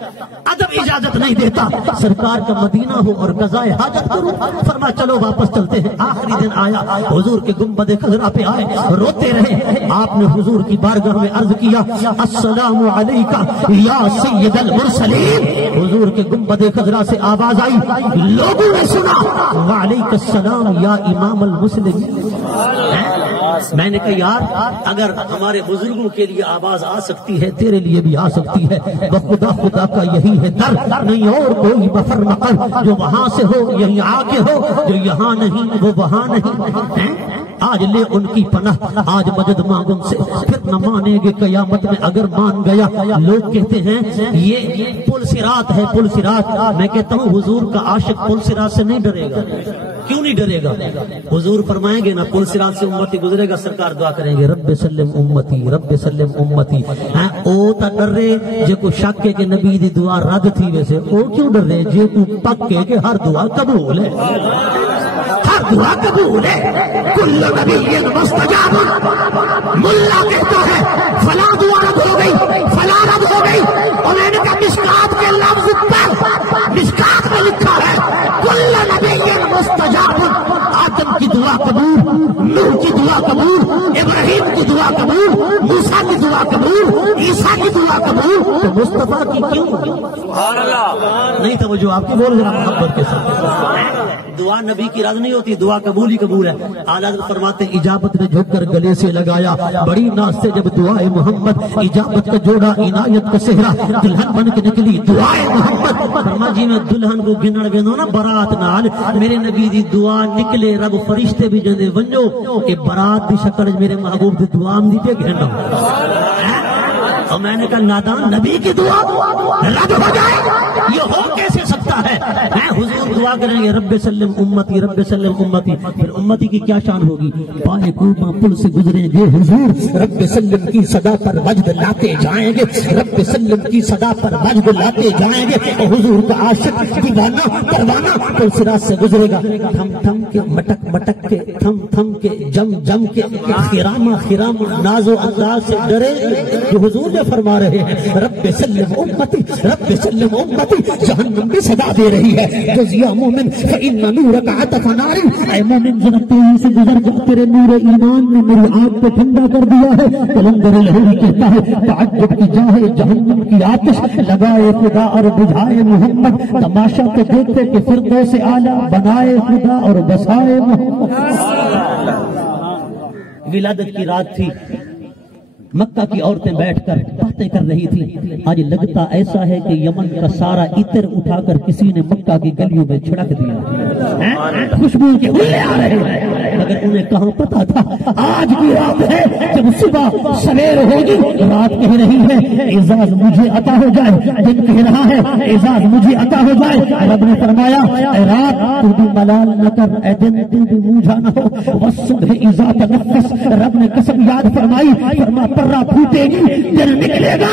ادب اجازت نہیں دیتا سرکار کا مدینہ ہو اور قضائے حاجت کروں۔ فرمایا چلو واپس چلتے ہیں۔ آخری دن آیا، حضور کے گنبد خضرا پہ آئے، روتے رہے۔ آپ نے حضور کی بارگاہ میں عرض کیا السلام علیکہ یا سید المرسلین۔ حضور کے گنبد خضرا سے آواز آئی، لوگوں نے سنا وعلیکم السلام یا امام المسلمین۔ میں نے کہا یار اگر ہمارے بزرگوں کے لیے آواز آ سکتی ہے تیرے لیے بھی آ سکتی ہے، خدا کا یہی ہے در، نہیں اور کوئی بفر مقر، جو وہاں سے ہو یہیں آ کے ہو، جو یہاں نہیں وہ وہاں نہیں۔ آج لے ان کی پناہ، آج مدد مانگ ان سے، پھر نہ مانیں گے قیامت میں اگر مان گیا۔ لوگ کہتے ہیں یہ پل صراط ہے، پل صراط۔ میں کہتا ہوں حضور کا عاشق پل صراط سے نہیں ڈرے گا، کیوں نہیں ڈرے گا؟ حضور فرمائیں گے نا پل صراط سے امتی گزرے گا، سرکار دعا کریں گے رب سلم امتی، رب سلم امتی۔ او تا ڈر رہے جے کو شک ہے کہ نبی دی دعا رد تھی، ویسے او کیوں ڈر رہے جے کو پکے کہ ہر دعا قبول ہے، ہر دعا قبول ہے۔ کل نبی مستجاب، ملا کہتا ہے فلاں دعا رد ہو گئی، فلاں رد ہو گئی، اور میں نے کہا مشکات کے لفظ پر مشکات میں لکھا ہے کل نبی مستجاب، آدم کی دعا قبول، نوح کی دعا قبول، ابراہیم کی دعا قبول، موسیٰ کی دعا قبول، عیسیٰ کی دعا قبول، تو مصطفیٰ کی کیوں؟ سبحان اللہ. نہیں توجہ آپ کی، بول ذرا محبت کے ساتھ. دعا نبی کی رد نہیں ہوتی، دعا قبول ہی قبول ہے. اعلیٰ حضرت فرماتے اجابت نے جھک کر گلے سے لگایا، بڑی ناز سے جب دعائے محمد اجابت کا جوڑا عنایت کا صحرا دلہن بن کے نکلی دعائے محمد. فرما جی میں دلہن کو گنڑ گنو نا برات نال، میرے نبی دی دعا نکلے رب فرشتے بھی جندے ونجو کہ برات دی شکل میرے محبوب دی دعا دی پہ گھنڈو. اور میں نے کہا نادان نبی کی دعا رد ہو جائے یہ ہو کیسے سکتا ہے؟ حضور دعا کریں گے رب سلم امتی رب سلم امتی، پھر امتی کی کیا شان ہوگی؟ پائے کوما پل سے گزریں گے حضور رب سلم کی صدا پر وجد لاتے جائیں گے، رب سلم کی صدا پر وجد لاتے جائیں گے. اور حضور کا عاشق دیوانہ پروانہ پل صراط سے گزرے گا، تھم تھم کے مٹک مٹک کے تھم تھم کے جم جم کے خرامہ خرامہ ناز و انداز سے ڈرے جو حضور فرما رہے ہیں رب سلم امتی رب سلم امتی. جہنم بھی صدا دے رہی ہے جز یا مومن فإن نورک عطف ناری، اے مومن ذرا تیزی سے گزر جا، تیرے نور ایمان نے میری آگ کو ٹھنڈا کر دیا ہے. کلندر الہوی کہتا ہے تعجب کی جاہ جہنم کی آتش لگائے خدا اور بجھائے محمد، تماشا تو دیکھتے کہ فردوس اعلیٰ بنائے خدا اور بسائے محمد. ولادت کی رات تھی، مکہ کی عورتیں بیٹھ کر باتیں کر رہی تھی. آج لگتا ایسا ہے کہ یمن کا سارا عطر اٹھا کر کسی نے مکہ کی گلیوں میں چھڑک دیا، خوشبو کے اڑے آ رہے ہیں، مگر انہیں کہاں پتا تھا آج کی رات ہے جب صبح سویر ہوگی. رات کہہ رہی ہے اعزاز مجھے عطا ہو جائے، دن کہہ رہا ہے اعزاز مجھے عطا ہو جائے. رب نے فرمایا اے رات تو بھی ملال نہ کر، اے دن تو بھی موجھا نہ ہو، والصبح اذا تنفس. رب نے قسم یاد فرمائی، فرما پرہ پھوٹے گی دن نکلے گا،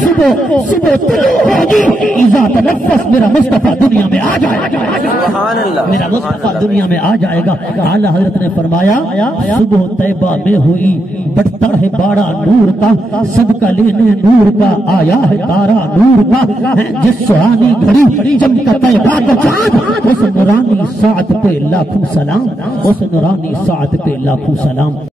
صبح صبح طلوع ہوگی اذا تنفس. میرا مصطفیٰ دنیا میں آ جائے گا، میرا مصطفیٰ دنیا میں آ جائے گا. اعلیٰ حضرت نے فرمایا صبح طیبہ میں ہوئی بڑھتا ہے باڑا نور کا، صدقہ لینے نور کا آیا ہے تارا نور کا. جس سہانی گھڑی چمکا طیبہ کا چاند، اس نورانی ساعت پہ لاکھوں سلام، اس نورانی ساعت پہ لاکھوں سلام.